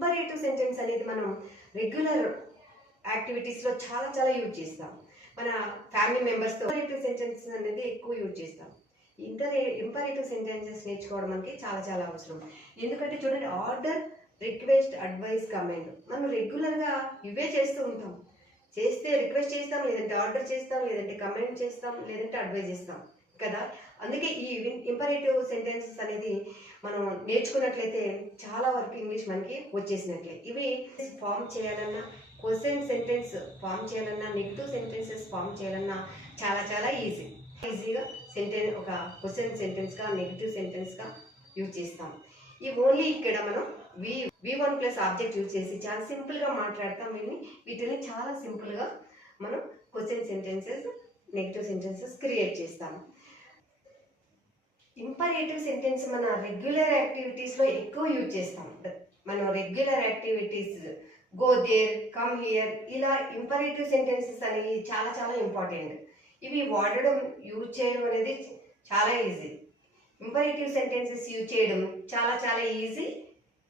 Imperative sentence అనేది మనం regular యాక్టివిటీస్లో చాలా చాలా యూజ్ చేస్తాం. మన ఫ్యామిలీ మెంబర్స్తో ఇంపరేటివ్ సెంటెన్స్ అనేది ఎక్కువ యూజ్ చేస్తాం. ఇంపరేటివ్ సెంటెన్సెస్ నేర్చుకోవడం మనకి చాలా చాలా అవసరం. ఎందుకంటే చూడండి, ఆర్డర్, రిక్వెస్ట్, అడ్వైస్, కమెంట్ మనం రెగ్యులర్గా ఇవే చేస్తూ ఉంటాం. చేస్తే రిక్వెస్ట్ చేస్తాం, లేదంటే ఆర్డర్ చేస్తాం, లేదంటే కమెంట్ చేస్తాం, లేదంటే అడ్వైజ్ చేస్తాం కదా. అందుకే ఈ ఇంపరేటివ్ సెంటెన్సెస్ అనేది మనం నేర్చుకున్నట్లయితే చాలా వరకు ఇంగ్లీష్ మనకి వచ్చేసినట్లే. ఇవి ఫామ్ చేయాలన్నా, క్వశ్చన్ సెంటెన్స్ ఫామ్ చేయాలన్నా, నెగిటివ్ సెంటెన్సెస్ ఫామ్ చేయాలన్నా చాలా చాలా ఈజీగా ఒక క్వశ్చన్ సెంటెన్స్గా, నెగిటివ్ సెంటెన్స్గా యూజ్ చేస్తాం. ఈ ఓన్లీ ఇక్కడ మనం V1 ప్లస్ ఆబ్జెక్ట్ యూజ్ చేసి చాలా సింపుల్గా మాట్లాడతాం. వీటిని చాలా సింపుల్గా మనం question sentences, negative sentences create చేస్తాం. ఇంపరేటివ్ సెంటెన్స్ మన రెగ్యులర్ యాక్టివిటీస్లో ఎక్కువ యూజ్ చేస్తాం. మనం regular activities go there, come here, ఇలా ఇంపరేటివ్ సెంటెన్సెస్ అనేవి చాలా చాలా ఇంపార్టెంట్. ఇవి వాడడం, యూజ్ చేయడం అనేది చాలా ఈజీ. ఇంపరేటివ్ సెంటెన్సెస్ యూజ్ చేయడం చాలా చాలా ఈజీ,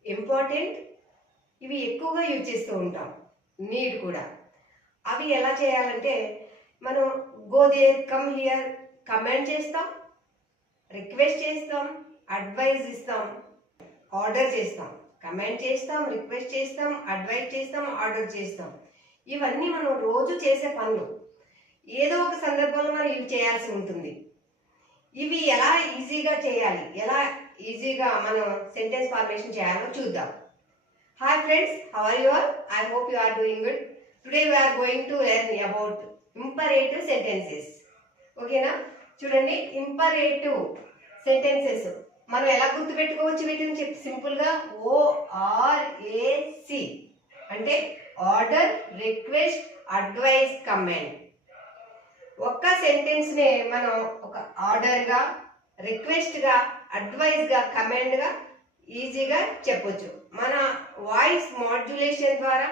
ఇంపార్టెంట్. ఇవి ఎక్కువగా యూజ్ చేస్తూ ఉంటాం, నీడ్ కూడా. అవి ఎలా చేయాలంటే మనం go there, come here comment చేస్తాం, రిక్వెస్ట్ చేస్తాం, అడ్వైజ్ ఇస్తాం, ఆర్డర్ చేస్తాం. కమెంట్ చేస్తాం, రిక్వెస్ట్ చేస్తాం, అడ్వైజ్ చేస్తాం, ఆర్డర్ చేస్తాం. ఇవన్నీ మనం రోజు చేసే పనులు. ఏదో ఒక సందర్భంలో మనం ఇవి చేయాల్సి ఉంటుంది. ఇవి ఎలా ఈజీగా చేయాలి, ఎలా ఈజీగా మనం సెంటెన్స్ ఫార్మేషన్ చేయాలో చూద్దాం. Hi friends, how are you all? I hope you are doing good. Today we are going to learn about imperative sentences. ఓకేనా? చూడండి, ఇంపరేటివ్ సెంటెన్సెస్ మనం ఎలా గుర్తుపెట్టుకోవచ్చు వీటిని సింపుల్గా ORAC అంటే ఆర్డర్, రిక్వెస్ట్, అడ్వైజ్, కమెంట్. ఒక్క సెంటెన్స్నే మనం ఒక ఆర్డర్గా, రిక్వెస్ట్గా, అడ్వైజ్గా, కమెంట్గా ఈజీగా చెప్పొచ్చు. మన వాయిస్ మాడ్యులేషన్ ద్వారా,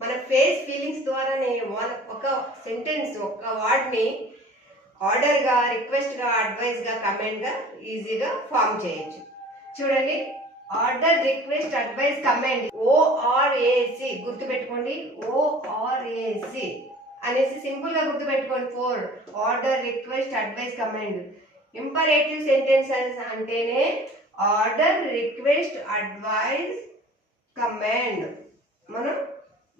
మన ఫేస్ ఫీలింగ్స్ ద్వారానే ఒక సెంటెన్స్, ఒక వర్డ్ని ఆర్డర్గా, రిక్వెస్ట్గా, అడ్వైజ్గా, కమెంట్గా ఈజీగా ఫామ్ చేయొచ్చు. చూడండి, order, request, advise, comment ORAC గుర్తుపెట్టుకోండి. ORAC అనేసి సింపుల్గా గుర్తుపెట్టుకోండి. 4 order, request, advise, comment. Imperative sentences అంటేనే ఆర్డర్, రిక్వెస్ట్, అడ్వైజ్, కమెంట్. మనం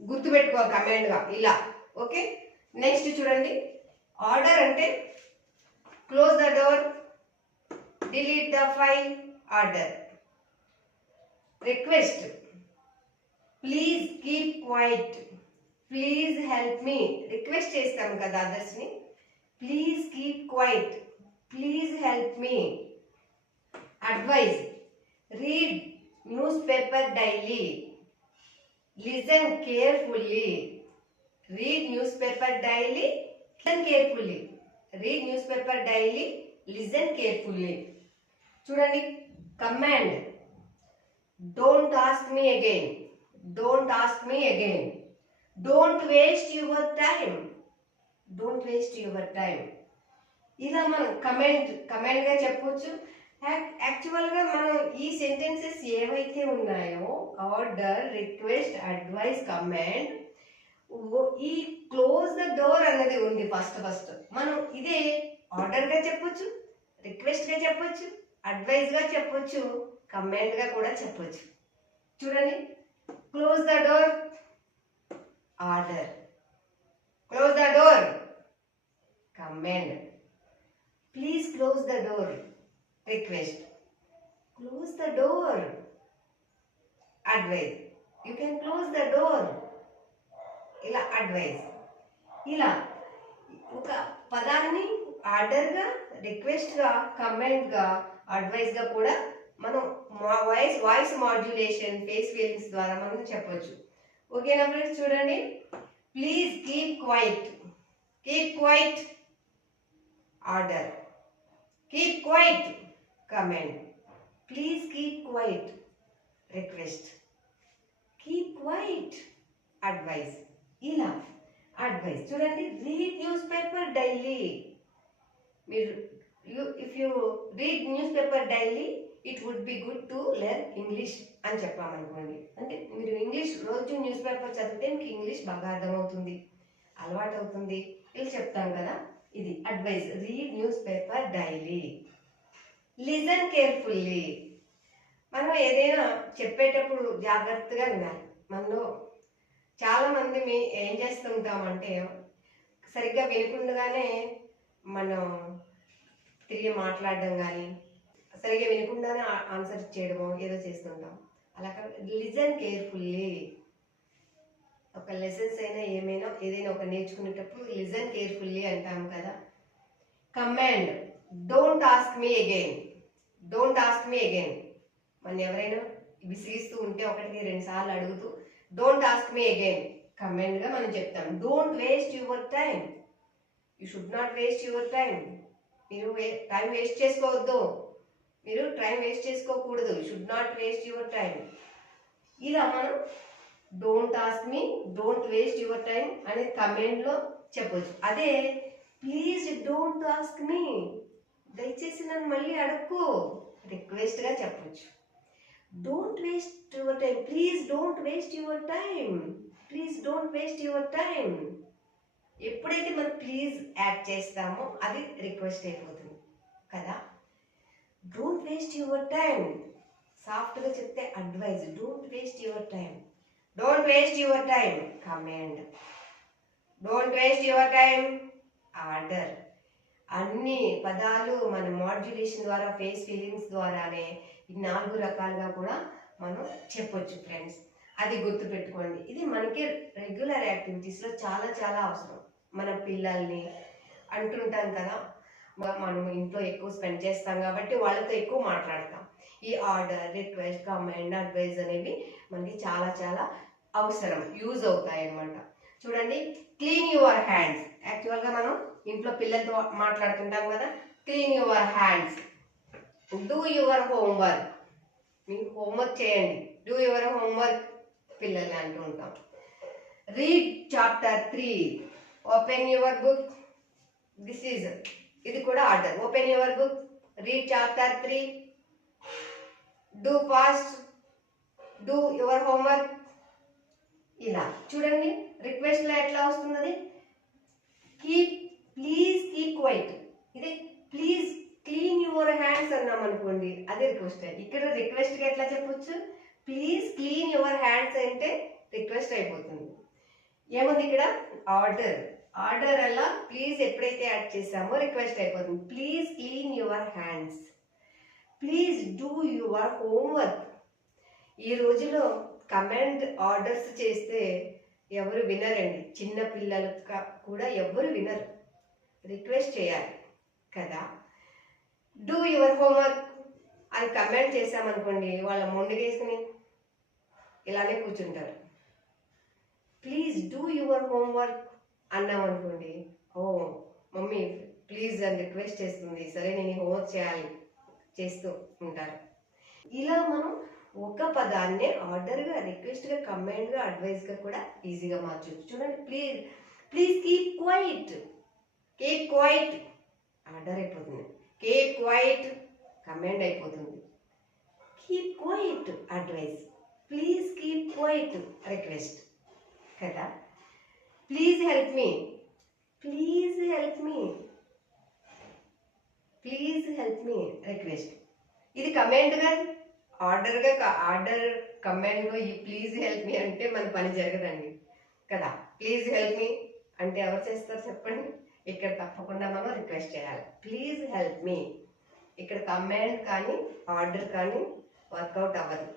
గుర్తుపెట్టుకోవాలి కమెంట్గా ఇలా. ఓకే, నెక్స్ట్ చూడండి, ఆర్డర్ అంటే close the door, delete the file, order. Request please keep quiet, please help me. Request చేస్తాం కదా అదర్స్ని, please keep quiet, please help me. Advise read news paper daily, listen carefully. Read news paper daily, listen carefully. Read news paper daily, listen carefully. చూడండి, command don't ask me again, don't ask me again. Don't waste your time, don't waste your time. ఇలా మనం కమెంట్గా చెప్పవచ్చు. యాక్చువల్గా మనం ఈ sentences ఏవైతే ఉన్నాయో order, request, advise, comment, ఈ క్లోజ్ ద డోర్ అనేది ఉంది ఫస్ట్ మనం ఇదే ఆర్డర్గా చెప్పొచ్చు, రిక్వెస్ట్గా చెప్పొచ్చు, అడ్వైజ్గా చెప్పొచ్చు, కమెంట్గా కూడా చెప్పొచ్చు. చూడండి, close the door order, close the door comment, please close the door request, close the door advise, you can close the door, ఇలా అడ్వైజ్. ఇలా ఒక పదాన్ని ఆర్డర్గా, రిక్వెస్ట్గా, కమెంట్గా, అడ్వైజ్గా కూడా మనం వాయిస్ మాడ్యులేషన్, ఫేస్ ఫీలింగ్స్ ద్వారా మనం చెప్పొచ్చు. ఓకేనా ఫ్రెండ్స్? చూడండి, please keep quiet, keep quiet order, keep quiet comment, please keep quiet request, keep quiet advise. ఇలా అడ్వైజ్. చూడండి, రీడ్ న్యూస్ పేపర్ డైలీ. మీరు if you read news paper daily it would be good to learn English అని చెప్పామనుకోండి. అంటే మీరు రోజు news paper చదివితే మీకు ఇంగ్లీష్ బాగా అర్థమవుతుంది, అలవాటు అవుతుంది. ఇది చెప్తాం కదా, ఇది advice. Read news paper daily, listen carefully. మనం ఏదైనా చెప్పేటప్పుడు జాగ్రత్తగా వినాలి. మనలో చాలా మంది ఏం చేస్తుంటామంటే సరిగ్గా వినకుండానే మనం తిరిగి మాట్లాడడం కానీ, సరిగ్గా వినకుండానే ఆన్సర్ చేయడమో ఏదో చేస్తుంటాం. అలా లిజన్ కేర్ఫుల్లీ. ఒక లెసన్స్ అయినా ఏదైనా ఒక నేర్చుకునేటప్పుడు లిజన్ కేర్ఫుల్లీ అంటాం కదా. Command, don't ask me again. Don't ask me again. మన ఎవరైనా విసిగిస్తూ ఉంటే 1-2 సార్లు అడుగుతూ డోంట్ ఆస్క్ మీ అగైన్ కమాండ్గా మనం చెప్తాం. Don't waste your time. You should not waste your time. మీరు టైం వేస్ట్ చేసుకోవద్దు, మీరు టైం వేస్ట్ చేసుకోకూడదు. You should not waste your time. ఇలా మనం don't ask me, don't waste your time అనేది కమాండ్లో చెప్పొచ్చు. అదే ప్లీజ్ డోంట్ ఆస్క్ మీ, దయచేసి నన్ను మళ్ళీ అడక్కు, రిక్వెస్ట్గా చెప్పొచ్చు. Don't waste your time, please don't waste your time, please don't waste your time. ఎప్పుడైతే మనం ప్లీజ్ యాడ్ చేస్తామో అది రిక్వెస్ట్ అయిపోతుంది కదా. డోంట్ వేస్ట్ యువర్ టైం, సాఫ్ట్గా చెప్తే advise. Don't waste your time, don't waste your time command. Don't waste your time order. అన్ని పదాలు మన మాడ్యులేషన్ ద్వారా, ఫేస్ ఫీలింగ్స్ ద్వారానే ఈ 4 రకాలుగా కూడా మనం చెప్పొచ్చు ఫ్రెండ్స్. అది గుర్తుపెట్టుకోండి. ఇది మనకి రెగ్యులర్ యాక్టివిటీస్లో చాలా చాలా అవసరం. మన పిల్లల్ని అంటుంటాం కదా, మనం ఇంట్లో ఎక్కువ స్పెండ్ చేస్తాం కాబట్టి వాళ్ళతో ఎక్కువ మాట్లాడతాం. ఈ ఆర్డర్, రిక్వెస్ట్, కమాండ్, అడ్వైజ్ అనేవి మనకి చాలా చాలా అవసరం, యూజ్ అవుతాయి అన్నమాట. చూడండి, క్లీన్ యువర్ హ్యాండ్స్. యాక్చువల్గా మనం ఇంట్లో పిల్లలతో మాట్లాడుతుంటాం కదా. Clean your hands, do your homework. మీరు హోంవర్క్ చేయండి, డూ యువర్ హోంవర్క్ పిల్లల్ని అంటూ ఉంటాం. Read chapter 3, open your book. ఇది కూడా order. Open your book, read chapter 3, do fast, do your homework. ఇలా చూడండి, రిక్వెస్ట్లో ఎట్లా వస్తున్నది. Please keep quiet. ఇది ప్లీజ్ క్లీన్ యువర్ హ్యాండ్స్ అన్నాం అనుకోండి, అదే రిక్వెస్ట్. ఇక్కడ రిక్వెస్ట్గా ఎట్లా చెప్పొచ్చు, ప్లీజ్ క్లీన్ యువర్ హ్యాండ్స్ అంటే రిక్వెస్ట్ అయిపోతుంది. ఏముంది ఇక్కడ ఆర్డర్. ఆర్డర్ అలా ప్లీజ్ ఎప్పుడైతే యాడ్ చేసామో రిక్వెస్ట్ అయిపోతుంది. Please clean your hands, please do your homework. ఈ రోజులో కమాండ్ ఆర్డర్స్ చేస్తే ఎవరు వినరండి. చిన్న పిల్లలు కూడా ఎవరు వినరు. రిక్వెస్ట్ చేయాలి కదా. డూ యువర్ హోంవర్క్ అని కమాండ్ చేసామనుకోండి, వాళ్ళ మొండిగేసుకుని ఇలానే కూర్చుంటారు. ప్లీజ్ డూ యువర్ హోంవర్క్ అన్నాం అనుకోండి, ఓ మమ్మీ ప్లీజ్ అని రిక్వెస్ట్ చేస్తుంది, సరే నేను హోంవర్క్ చేయాలి, చేస్తూ ఉంటారు. ఇలా మనం ఒక పదాన్నే ఆర్డర్గా, రిక్వెస్ట్గా, కమాండ్గా, అడ్వైస్గా కూడా ఈజీగా మార్చవచ్చు. చూడండి, please keep quiet. Keep quiet order అయిపోతుంది. కీప్ క్వైట్ కమాండ్ అయిపోతుంది. Keep quiet advice. Please keep quiet request కదా. Please help me, please help me, please help me request. ఇది కమాండ్గా, ఆర్డర్ కమాండ్లో ఈ ప్లీజ్ హెల్ప్ మీ అంటే మన పని జరగదండి కదా. ప్లీజ్ హెల్ప్ మీ అంటే ఎవరు చేస్తారు చెప్పండి. ఇక్కడ తప్పకుండా మనం రిక్వెస్ట్ చేయాలి, ప్లీజ్ హెల్ప్ మీ. ఇక్కడ కమాండ్ కానీ ఆర్డర్ కానీ వర్కౌట్ అవ్వదు.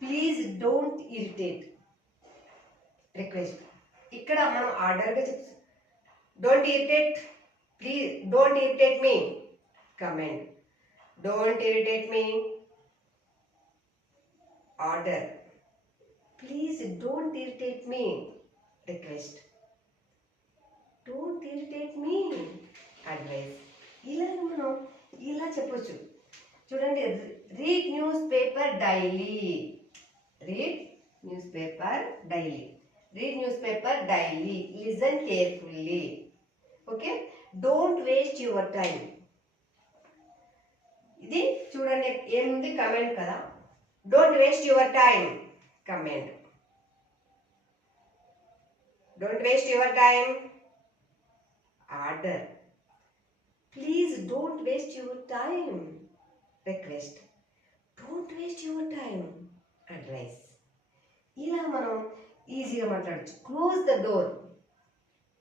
Please don't irritate request. ఇక్కడ మనం ఆర్డర్గా చెప్తాం, don't irritate, please don't irritate me command. Don't irritate me order. Please don't irritate me request. Don't irritate me advice. ఇలా మనం ఇలా చెప్పొచ్చు. చూడండి, read news paper daily. Read news paper daily. Read news paper daily. Listen carefully. Okay. Don't waste your time. ఇది చూడండి ఏముంది, comment కదా. Don't waste your time comment. Don't waste your time. Order. Please don't waste your time. Request. Don't waste your time. Advice. ఇలా మనం ఈజీగా మాట్లాడచ్చు. Close the door.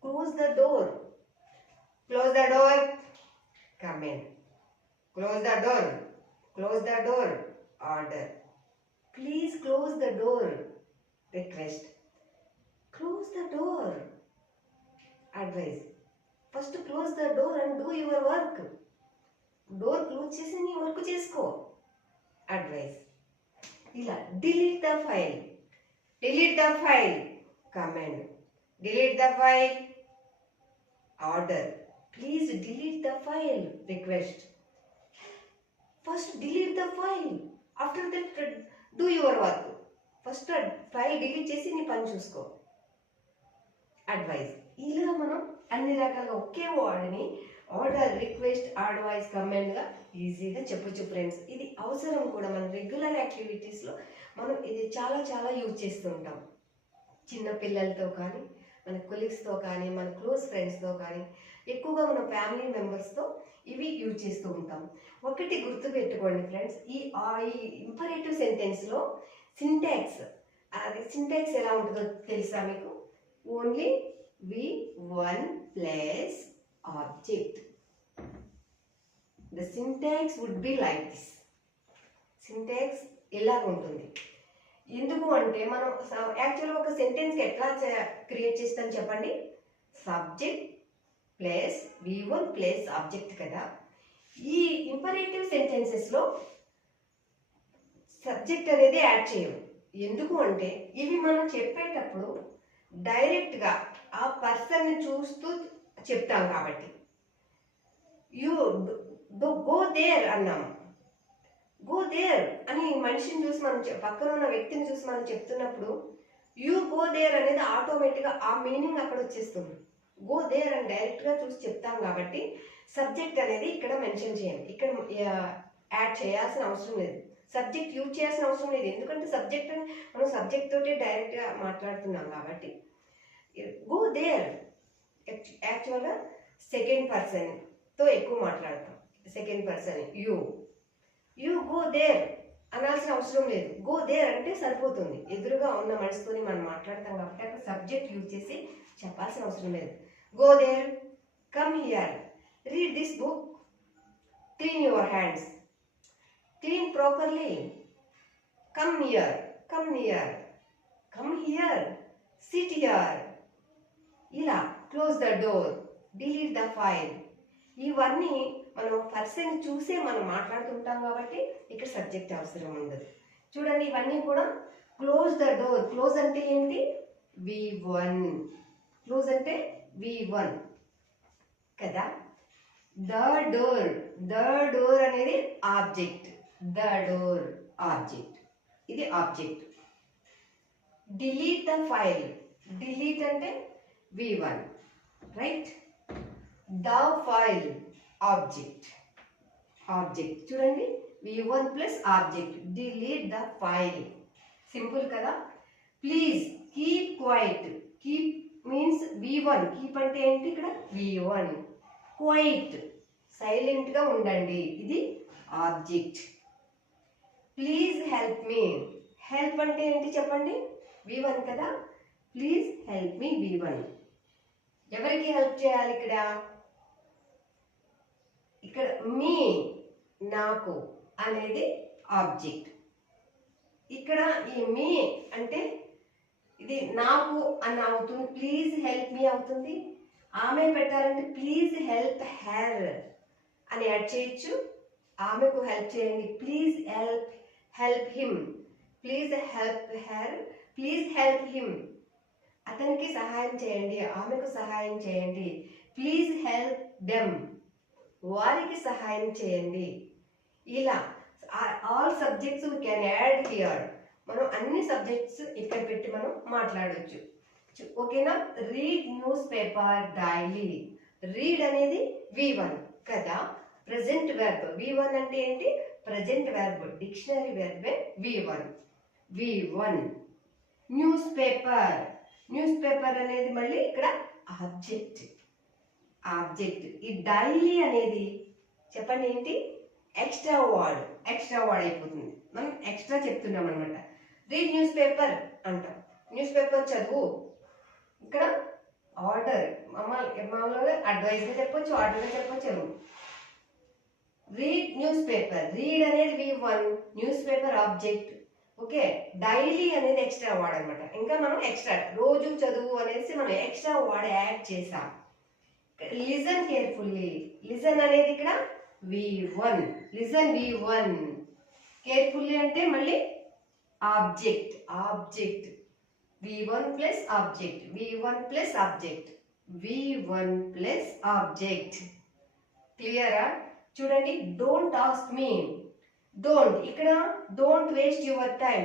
Close the door. Close the door. Come in. Close the door. Close the door. Order. Please close the door. Request. Close the door. Advice. First close the door and do your work. Door close చేసి నీ work చేసుకో. Advice. ఇలా delete the file. Delete the file. Command. Delete the file. Order. Please delete the file. Request. First delete the file. After that do your work. First file delete చేసి నీ పని చూసుకో. Advice. ఇలా మనం అన్ని రకాలుగా ఒకే వర్డ్ని ఆర్డర్, రిక్వెస్ట్, అడ్వైస్, కమాండ్గా ఈజీగా చెప్పొచ్చు ఫ్రెండ్స్. ఇది అవసరం కూడా మన రెగ్యులర్ యాక్టివిటీస్లో మనం ఇది చాలా చాలా యూజ్ చేస్తూ ఉంటాం. చిన్న పిల్లలతో కానీ, మన కొలీగ్స్తో కానీ, మన క్లోజ్ ఫ్రెండ్స్తో కానీ, ఎక్కువగా మన ఫ్యామిలీ మెంబర్స్తో ఇవి యూజ్ చేస్తూ ఉంటాం. ఒకటి గుర్తుపెట్టుకోండి ఫ్రెండ్స్, ఈ ఇంపరేటివ్ సెంటెన్స్లో సింటాక్స్, అది సింటాక్స్ ఎలా ఉంటుందో తెలుసా మీకు? Only V1 plus object. The syntax would be like this. Syntax ఎలా ఉంటుంది? ఎందుకు అంటే మనం యాక్చువల్గా ఒక సెంటెన్స్కి ఎట్లా క్రియేట్ చేస్తాం చెప్పండి? Subject plus V1 plus object కదా. ఈ ఇంపరేటివ్ సెంటెన్సెస్లో సబ్జెక్ట్ అనేది యాడ్ చేయము. ఎందుకు అంటే ఇవి మనం చెప్పేటప్పుడు డైరెక్ట్గా ఆ పర్సన్ని చూస్తూ చెప్తాం కాబట్టి. యూ గో దేర్ అన్నాము. గో దేర్ అని మనిషిని చూసి మనం పక్కన ఉన్న వ్యక్తిని చూసి మనం చెప్తున్నప్పుడు యూ గో దేర్ అనేది ఆటోమేటిక్గా ఆ మీనింగ్ అక్కడ వచ్చేస్తుంది. గో దేర్ అని డైరెక్ట్గా చూసి చెప్తాం కాబట్టి సబ్జెక్ట్ అనేది ఇక్కడ మెన్షన్ చేయండి. ఇక్కడ యాడ్ చేయాల్సిన అవసరం లేదు. సబ్జెక్ట్ యూజ్ చేయాల్సిన అవసరం లేదు. ఎందుకంటే సబ్జెక్ట్ మనం సబ్జెక్ట్ తోటి డైరెక్ట్గా మాట్లాడుతున్నాం కాబట్టి. గో దేర్ యాక్చువల్గా సెకండ్ పర్సన్తో ఎక్కువ మాట్లాడతాం. Second person you go there అనాల్సిన అవసరం లేదు. గో దేర్ అంటే సరిపోతుంది. ఎదురుగా ఉన్న మనిషితోని మనం మాట్లాడతాం కాబట్టి అక్కడ సబ్జెక్ట్ యూజ్ చేసి చెప్పాల్సిన అవసరం లేదు. Go there, come here, read this book, clean your hands, clean properly, come here, come near, come here, sit here. ఇలా close the door, delete the file. ఇవన్నీ మనం పర్సన్ చూసే మనం మాట్లాడుతుంటాం కాబట్టి ఇక్కడ సబ్జెక్ట్ అవసరం ఉండదు. చూడండి ఇవన్నీ కూడా క్లోజ్ ద డోర్. క్లోజ్ అంటే ఏంటి? V1. క్లోజ్ అంటే V1 కదా. ద డోర్ అనేది ఆబ్జెక్ట్. The door object. ఇది object. Delete the file. Delete అంటే V1 right. The file object. Object చూడండి V1 plus object. Delete the file. Simple కదా. Please keep quiet. Keep means V1. Keep అంటే ఏంటి? ఇక్కడ V1. Quiet సైలెంట్గా ఉండండి. ఇది object. Please help me. Help అంటే ఏంటి చెప్పండి? V1 కదా. Please help me V1. ఎవరికి హెల్ప్ చేయాలి ఇక్కడ? ఇక్కడ మీ, నాకు అనేది ఆబ్జెక్ట్. ఇక్కడ ఈ మీ అంటే ఇది నాకు అని అవుతుంది. ప్లీజ్ హెల్ప్ మీ అవుతుంది. ఆమె పెట్టాలంటే ప్లీజ్ హెల్ప్ హెర్ అని యాడ్ చేయొచ్చు. ఆమెకు హెల్ప్ చేయండి. Please help him. Please help her. Please help him. అతనికి సహాయం చేయండి. ఆమెకు సహాయం చేయండి. Please help them. వారికి సహాయం చేయండి. ఇలా all subjects we can add here. మనం అన్ని సబ్జెక్ట్స్ ఇక్కడ పెట్టి మనం మాట్లాడవచ్చు. ఓకేనా. Read news paper daily. Read అనేది V1 కదా. Present verb. V1 అంటే ఏంటి? Present verb. Dictionary verb V1. News paper. News paper అనేది మళ్ళీ ఇక్కడ ఆబ్జెక్ట్. ఈ డైలీ అనేది చెప్పండి ఏంటి, ఎక్స్ట్రా వర్డ్ అయిపోతుంది. మనం ఎక్స్ట్రా చెప్తున్నాం అనమాట. రీడ్ న్యూస్ పేపర్ అంటాం, న్యూస్ పేపర్ చదువు. ఇక్కడ ఆర్డర్ మామూలుగా అడ్వైజ్గా చెప్పొచ్చు, ఆర్డర్గా చెప్పొచ్చు. రీడ్ న్యూస్ పేపర్, రీడ్ అనేది V1, news paper object. Okay, daily అనేది ఎక్స్ట్రా వర్డ్ అనమాట. ఇంకా మనం ఎక్స్ట్రా రోజు చదువు అనేసి మనం ఎక్స్ట్రా వర్డ్ యాడ్ చేసాం. లిజన్ కేర్ఫుల్లీ, లిజన్ అనేది ఇక్కడ V1, లిజన్ V1. కేర్ఫుల్లీ అంటే మళ్ళీ ఆబ్జెక్ట్ V1 ప్లస్ ఆబ్జెక్ట్, క్లియరా? చూడండి, డోంట్ ఆస్క్ మీ, డోంట్ ఇక్కడ డోంట్ వేస్ట్ యువర్ టైం.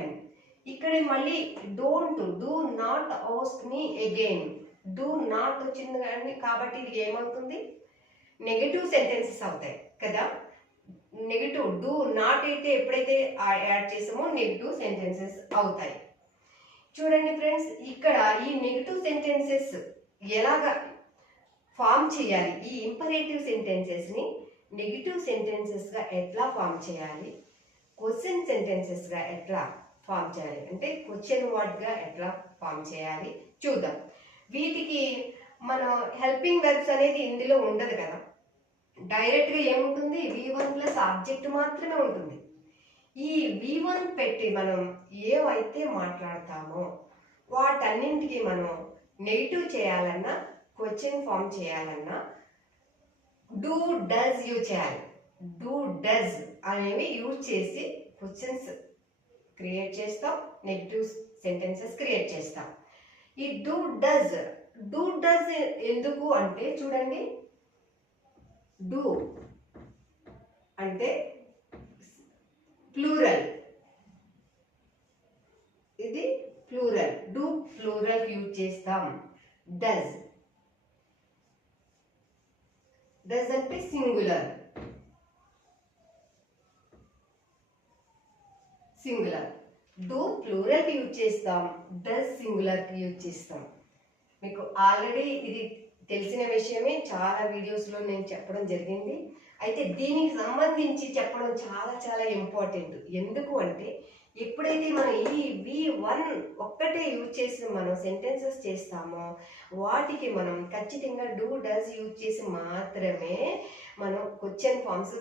ఇక్కడ మళ్ళీ don't, do not ask me again. Do not వచ్చింది కానీ కాబట్టి ఇది ఏమవుతుంది, నెగటివ్ సెంటెన్సెస్ అవుతాయి కదా. నెగటివ్ డూ నాట్ అయితే ఎప్పుడైతే యాడ్ చేసామో నెగటివ్ సెంటెన్సెస్ అవుతాయి. చూడండి ఫ్రెండ్స్, ఇక్కడ ఈ నెగటివ్ సెంటెన్సెస్ ఎలాగా ఫామ్ చేయాలి, ఈ ఇంపరేటివ్ సెంటెన్సెస్ ని నెగటివ్ సెంటెన్సెస్ గా ఎట్లా ఫామ్ చేయాలి, క్వశ్చన్ సెంటెన్సెస్ గా ఎట్లా ఫామ్ చేయాలి, అంటే క్వశ్చన్ వర్డ్ గా ఎట్లా ఫామ్ చేయాలి చూద్దాం. వీటికి మనం హెల్పింగ్ వెర్బ్స్ అనేది ఇందులో ఉండదు కదా. డైరెక్ట్ గా ఏముంటుంది, V1 ప్లస్ ఆబ్జెక్ట్ మాత్రమే ఉంటుంది. ఈ V1 పెట్టి మనం ఏవైతే మాట్లాడతామో వాటన్నింటికి మనం నెగిటివ్ చేయాలన్నా, క్వశ్చన్ ఫామ్ చేయాలన్నా డూ డస్ యూజ్ చేయాలి. డూ డస్ అనేవి యూజ్ చేసి క్వశ్చన్స్ క్రియేట్ చేస్తాం, నెగిటివ్ సెంటెన్సెస్ క్రియేట్ చేస్తాం. ఈ డూ డస్ ఎందుకు అంటే చూడండి, డూ అంటే ప్లూరల్, ఇది ప్లూరల్, డూ ప్లూరల్ యూజ్ చేస్తాం. డస్ అంటే సింగులర్, డూ ప్లూరల్ యూజ్ చేస్తాం, డస్ సింగులర్ యూజ్ చేస్తాం. మీకు ఆల్రెడీ ఇది తెలిసిన విషయమే, చాలా వీడియోస్లో నేను చెప్పడం జరిగింది. అయితే దీనికి సంబంధించి చెప్పడం చాలా చాలా ఇంపార్టెంట్. ఎందుకు అంటే ఎప్పుడైతే మనం ఈ V1 ఒక్కటే యూజ్ చేసి మనం సెంటెన్సెస్ చేస్తామో వాటికి మనం ఖచ్చితంగా డూ డస్ యూజ్ చేసి మాత్రమే మనం క్వశ్చన్ ఫామ్స్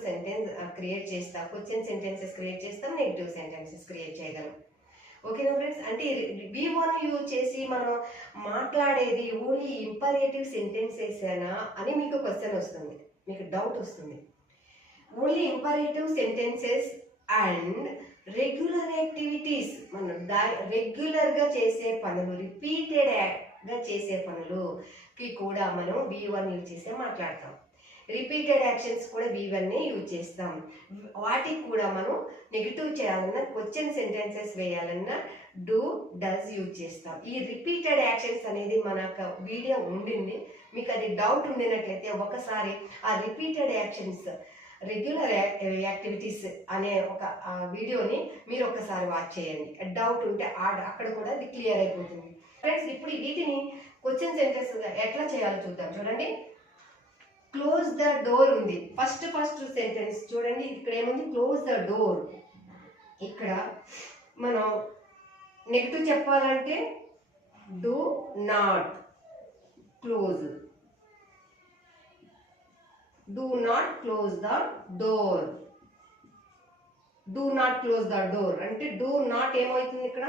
క్రియేట్ చేస్తాం, నెగిటివ్ సెంటెన్సెస్ క్రియేట్ చేయగలం. ఓకేనా ఫ్రెండ్స్? అంటే V1 యూజ్ చేసి మనం మాట్లాడేది ఓన్లీ ఇంపరేటివ్ సెంటెన్సెస్ అని మీకు క్వశ్చన్ వస్తుంది, మీకు డౌట్ వస్తుంది. Only imperative sentences and regular activities, మనం రెగ్యులర్గా చేసే పనులు, రిపీటెడ్గా చేసే పనులుకి కూడా మనం V1 యూజ్ చేసే మాట్లాడతాం. రిపీటెడ్ యాక్షన్స్ కూడా V1నే యూజ్ చేస్తాం. వాటికి కూడా మనం నెగిటివ్ చేయాలన్నా, క్వశ్చన్ సెంటెన్సెస్ వేయాలన్నా డూ డస్ యూజ్ చేస్తాం. ఈ రిపీటెడ్ యాక్షన్స్ అనేది మనకు వీడియో ఉండింది, మీకు అది డౌట్ ఉండినట్లయితే ఒకసారి ఆ రిపీటెడ్ యాక్షన్స్, రెగ్యులర్ యాక్టివిటీస్ అనే ఒక వీడియోని మీరు ఒకసారి వాచ్ చేయండి. డౌట్ ఉంటే అక్కడ కూడా అది క్లియర్ అయిపోతుంది. ఫ్రెండ్స్, ఇప్పుడు వీటిని క్వశ్చన్ సెంటెన్స్ ఎట్లా చేయాలో చూద్దాం. చూడండి, క్లోజ్ ద డోర్ ఉంది. ఫస్ట్ సెంటెన్స్ చూడండి, ఇక్కడ ఏముంది, క్లోజ్ ద డోర్. ఇక్కడ మనం నెగిటివ్ చెప్పాలంటే do not close, do not close the door. do not close the door అంటే do not ఏమవుతుంది, ఇక్కడ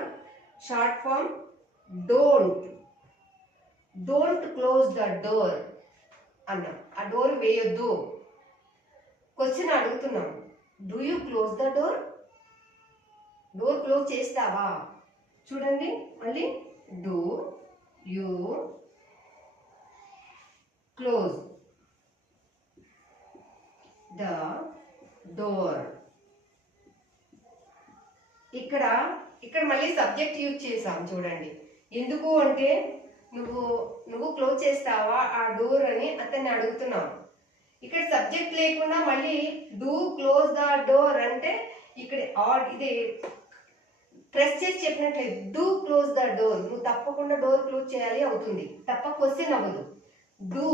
short form don't close the door అన్నాం. ఆ డోర్ వేయొద్దు. క్వశ్చన్ అడుగుతున్నాం, do you close the door? Door close చేస్తావా? చూడండి, మళ్ళీ do you close the door. ఇక్కడ మళ్ళీ సబ్జెక్ట్ యూజ్ చేసాం. చూడండి, ఎందుకు అంటే నువ్వు క్లోజ్ చేస్తావా ఆ డోర్ అని అతన్ని అడుగుతున్నావు. ఇక్కడ సబ్జెక్ట్ లేకుండా మళ్ళీ డూ క్లోజ్ ద డోర్ అంటే ఇక్కడ ఇది ప్రెస్ చేసి చెప్పినట్లయితే డూ క్లోజ్ ద డోర్, నువ్వు తప్పకుండా డోర్ క్లోజ్ చేయాలి అవుతుంది తప్ప క్వశ్చన్ అవ్వదు. Do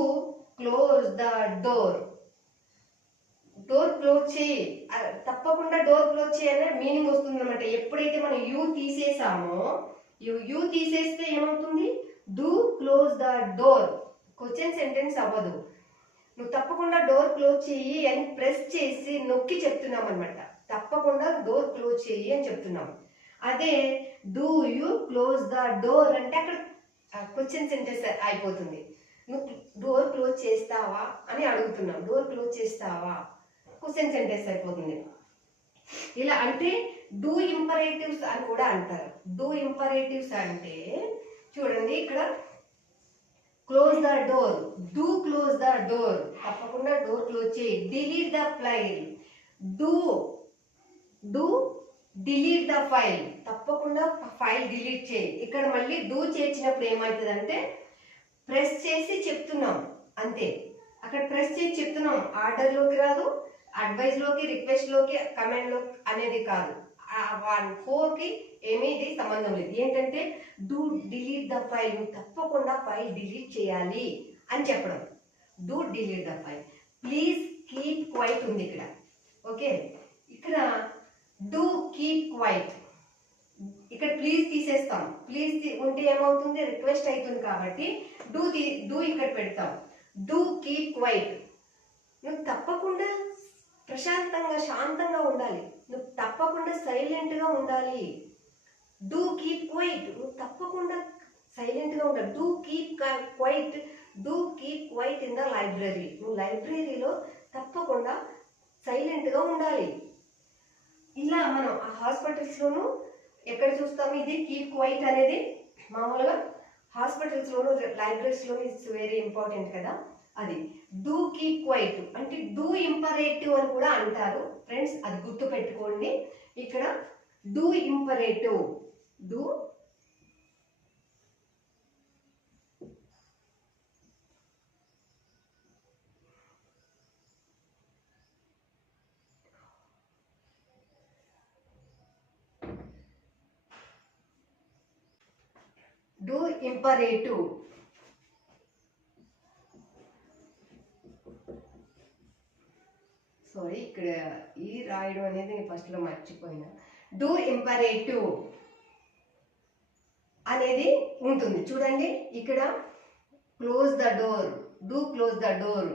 close the door, door close చేయి, తప్పకుండా డోర్ క్లోజ్ చేయాలనే మీనింగ్ వస్తుంది అనమాట. ఎప్పుడైతే మనం యూ తీసేసామో, యూ తీసేస్తే ఏమవుతుంది, do close the door, question sentence అవ్వదు. నువ్వు తప్పకుండా డోర్ క్లోజ్ చెయ్యి అని ప్రెస్ చేసి నొక్కి చెప్తున్నాం అనమాట. తప్పకుండా డోర్ క్లోజ్ చెయ్యి అని చెప్తున్నాం. అదే do you close the door అంటే అక్కడ క్వశ్చన్ సెంటెన్స్ అయిపోతుంది. నువ్వు డోర్ క్లోజ్ చేస్తావా అని అడుగుతున్నాం, డోర్ క్లోజ్ చేస్తావా, క్వశ్చన్ సెంటెన్స్ అయిపోతుంది. ఇలా అంటే డూ ఇంపరేటివ్స్ అని కూడా అంటారు. డూ ఇంపరేటివ్స్ అంటే చూడండి ఇక్కడ close the door, do close the door, తప్పకుండా డోర్ క్లోజ్ చేయి. Delete the file, do delete the file, తప్పకుండా ఫైల్ డిలీట్ చేయి. ఇక్కడ మళ్ళీ డూ చేర్చినప్పుడు ఏమవుతుందంటే ప్రెస్ చేసి చెప్తున్నాం అంతే. అక్కడ ప్రెస్ చేసి చెప్తున్నాం, ఆర్డర్లోకి రాదు, అడ్వైజ్లోకి, రిక్వెస్ట్లోకి, కమెంట్లో అనేది కాదు. 4కి ఏమీ ఇది సంబంధం లేదు. ఏంటంటే డూ డిలీట్ ద ఫైల్, తప్పకుండా ఫైల్ డిలీట్ చేయాలి అని చెప్పడం. Do delete the file. Please keep quiet ఉంది ఇక్కడ. ఓకే, ఇక్కడ డూ కీప్ క్వైట్, ఇక్కడ ప్లీజ్ తీసేస్తాం. ప్లీజ్ ఉంటే ఏమవుతుంది, రిక్వెస్ట్ అవుతుంది కాబట్టి డూ ఇక్కడ పెడతాం. డూ కీప్ క్వైట్, నువ్వు తప్పకుండా ప్రశాంతంగా శాంతంగా ఉండాలి, నువ్వు తప్పకుండా సైలెంట్గా ఉండాలి. డూ కీప్ క్వైట్, నువ్వు తప్పకుండా సైలెంట్గా ఉండాలి. Do keep quiet, do keep quiet in the library, నువ్వు లైబ్రరీలో తప్పకుండా సైలెంట్గా ఉండాలి. ఇలా మనం హాస్పిటల్స్లోనూ ఎక్కడ చూస్తాము ఇది కీప్ క్వైట్ అనేది. మామూలుగా హాస్పిటల్స్లోనూ లైబ్రరీస్లోనూ ఇట్స్ వెరీ ఇంపార్టెంట్ కదా. అది డూ కీప్ క్వైట్ అంటే డూ ఇంపరేటివ్ అని కూడా అంటారు ఫ్రెండ్స్, అది గుర్తు పెట్టుకోండి. ఇక్కడ do imperative, do do imperative. Sorry, ఇక్కడ ఈ రాయడం అనేది నేను ఫస్ట్లో మర్చిపోయినా. డూ ఇంపరేటివ్ అనేది ఉంటుంది చూడండి. ఇక్కడ close the door, do close the door,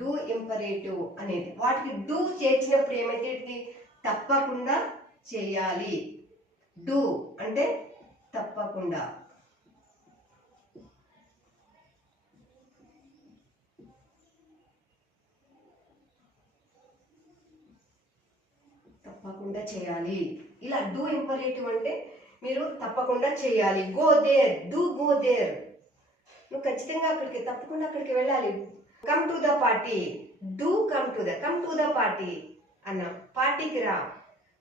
do imperative అనేది. వాటికి డూ చేర్చినప్పుడు ఏమైతే తప్పకుండా చేయాలి. డూ అంటే తప్పకుండా, తప్పకుండా చేయాలి. ఇలా డూ ఇంపరేటివ్ అంటే మీరు తప్పకుండా చేయాలి. Go there, do go there, నువ్వు ఖచ్చితంగా అక్కడికి తప్పకుండా అక్కడికి వెళ్ళాలి. Come to the party, do come to the party అన్న, పార్టీకి రా,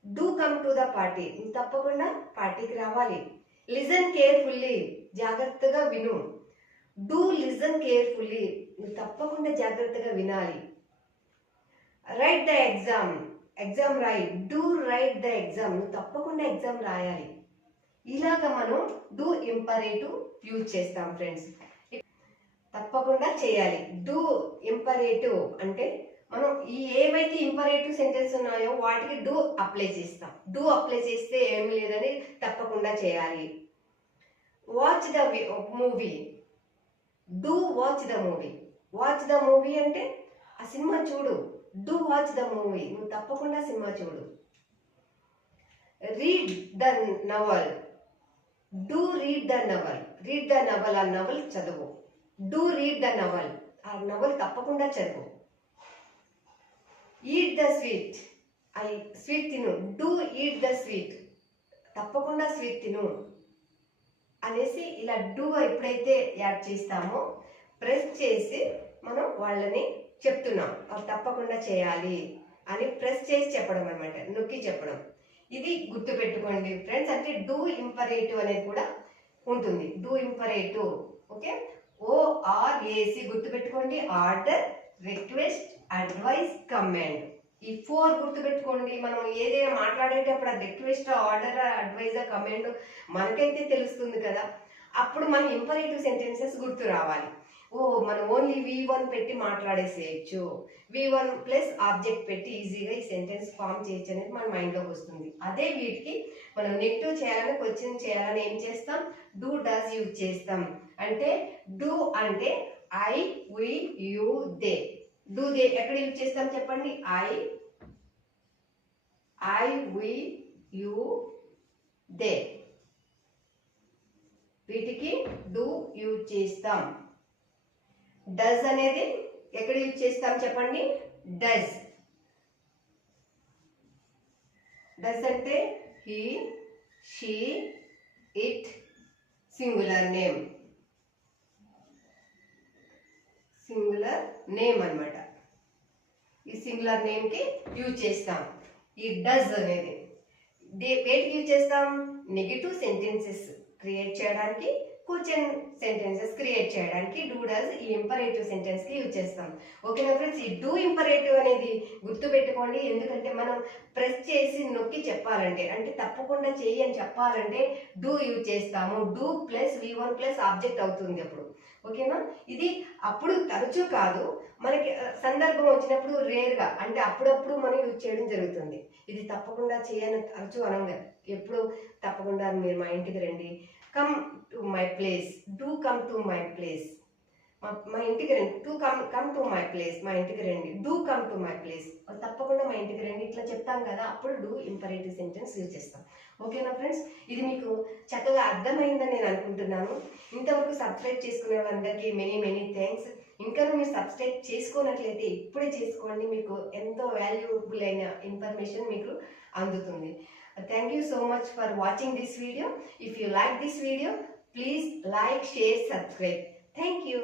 do come to the party, నువ్వు తప్పకుండా పార్టీకి రావాలి. లిజన్ కేర్ఫుల్లీ, జాగ్రత్తగా విను, డూ లిజన్ కేర్ఫుల్లీ, నువ్వు తప్పకుండా జాగ్రత్తగా వినాలి. రైట్ ద ఎగ్జామ్, ఎగ్జామ్ రాయి, డూ రైట్ ద ఎగ్జామ్, నువ్వు తప్పకుండా ఎగ్జామ్ రాయాలి. ఇలాగ మనం డూ ఇంపరేటివ్ యూజ్ చేస్తాం ఫ్రెండ్స్. తప్పకుండా చేయాలి. డూ ఇంపరేటివ్ అంటే మనం ఈ ఏవైతే ఇంపరేటివ్ సెంటెన్స్ ఉన్నాయో వాటికి డూ అప్లై చేస్తాం. డూ అప్లై చేస్తే ఏమి లేదని తప్పకుండా చేయాలి. Watch the movie, do watch the movie, watch the movie అంటే ఆ సినిమా చూడు, డూ వాచ్ ద మూవీ, నువ్వు తప్పకుండా సినిమా చూడు. Read the novel, do read the novel, read the novel, ఆ నవల్ చదువు, డూ రీడ్ ద నవల్, ఆ novel తప్పకుండా చదువు. ఈట్ ద స్వీట్, ఐ స్వీట్ తిను, డూ ఈట్ ద స్వీట్, తప్పకుండా స్వీట్ తిను అనేసి ఇలా డూ ఎప్పుడైతే యాడ్ చేస్తామో ప్రెస్ చేసి మనం వాళ్ళని చెప్తున్నాం అది తప్పకుండా చేయాలి అని ప్రెస్ చేసి చెప్పడం అనమాట, నొక్కి చెప్పడం. ఇది గుర్తుపెట్టుకోండి ఫ్రెండ్స్. అంటే డూ ఇంపరేటివ్ అనేది కూడా ఉంటుంది. Do imperative, okay. ORAC గుర్తుపెట్టుకోండి. Order, request, advice, command. ఈ 4 గుర్తుపెట్టుకోండి. మనం ఏదైనా మాట్లాడేటప్పుడు అది రిక్వెస్ట్, ఆర్డర్, అడ్వైజ్, కమెంట్ మనకైతే తెలుస్తుంది కదా. అప్పుడు మన ఇంపరేటివ్ సెంటెన్సెస్ గుర్తు రావాలి. మనం ఓన్లీ V1 పెట్టి మాట్లాడేసేయచ్చు, V1 ప్లస్ ఆబ్జెక్ట్ పెట్టి ఈజీగా ఈ సెంటెన్స్ ఫామ్ చేయొచ్చు అనేది మన మైండ్లోకి వస్తుంది. అదే వీటికి మనం నెగిటివ్ చేయాలని, క్వశ్చన్ చేయాలని ఏం చేస్తాం? డూ డస్ యూజ్ చేస్తాం. అంటే డూ అంటే I, we, you, they. Do they ఎక్కడ యూజ్ చేస్తాం చెప్పండి? I, we, you, they. వీటికి డూ యూజ్ చేస్తాం. డస్ అనేది ఎక్కడ యూజ్ చేస్తాం చెప్పండి? డస్. డస్ అంటే he, she, it, singular name. Singular name అన్నమాట. ఈ సింగులర్ నేమ్ కి యూజ్ చేస్తాం ఈ డస్ అనేది. వేటికి యూజ్ చేస్తాం? నెగిటివ్ సెంటెన్సెస్ క్రియేట్ చేయడానికి, క్వశ్చన్ సెంటెన్సెస్ క్రియేట్ చేయడానికి do does he imperative sentence కి యూజ్ చేస్తాం. ఓకేనా ఫ్రెండ్స్? ఈ డూ ఇంపరేటివ్ అనేది గుర్తు పెట్టుకోండి. ఎందుకంటే మనం ప్రెస్ చేసి నొక్కి చెప్పాలంటే, అంటే తప్పకుండా చెయ్యి అని చెప్పాలంటే డూ యూజ్ చేస్తాము. Do plus V1 plus object అవుతుంది అప్పుడు. ఓకేనా? ఇది అప్పుడు తరచూ కాదు, మనకి సందర్భం వచ్చినప్పుడు రేర్గా, అంటే అప్పుడప్పుడు మనం యూజ్ చేయడం జరుగుతుంది. ఇది తప్పకుండా చేయని తరచూ అనంగా, ఎప్పుడు తప్పకుండా మీరు మా ఇంటికి రండి. Come to my place, do come to my place. మా ఇంటికి రండి. To come to my place, మా ఇంటికి రండి. Do come to my place, తప్పకుండా మా ఇంటికి రండి. ఇట్లా చెప్తాం కదా, అప్పుడు డూ ఇంపరేటివ్ సెంటెన్స్ యూజ్ చేస్తాం. ఓకేనా ఫ్రెండ్స్? ఇది మీకు చక్కగా అర్థమైందని నేను అనుకుంటున్నాను. ఇంతవరకు సబ్స్క్రైబ్ చేసుకునే వాళ్ళందరికీ మెనీ మెనీ థ్యాంక్స్. ఇంకా మీరు సబ్స్క్రైబ్ చేసుకోనట్లయితే ఇప్పుడే చేసుకోండి. మీకు ఎంతో వాల్యుబుల్ అయిన ఇన్ఫర్మేషన్ మీకు అందుతుంది. Thank you so much for watching this video. If you like this video, please like, share, subscribe. Thank you.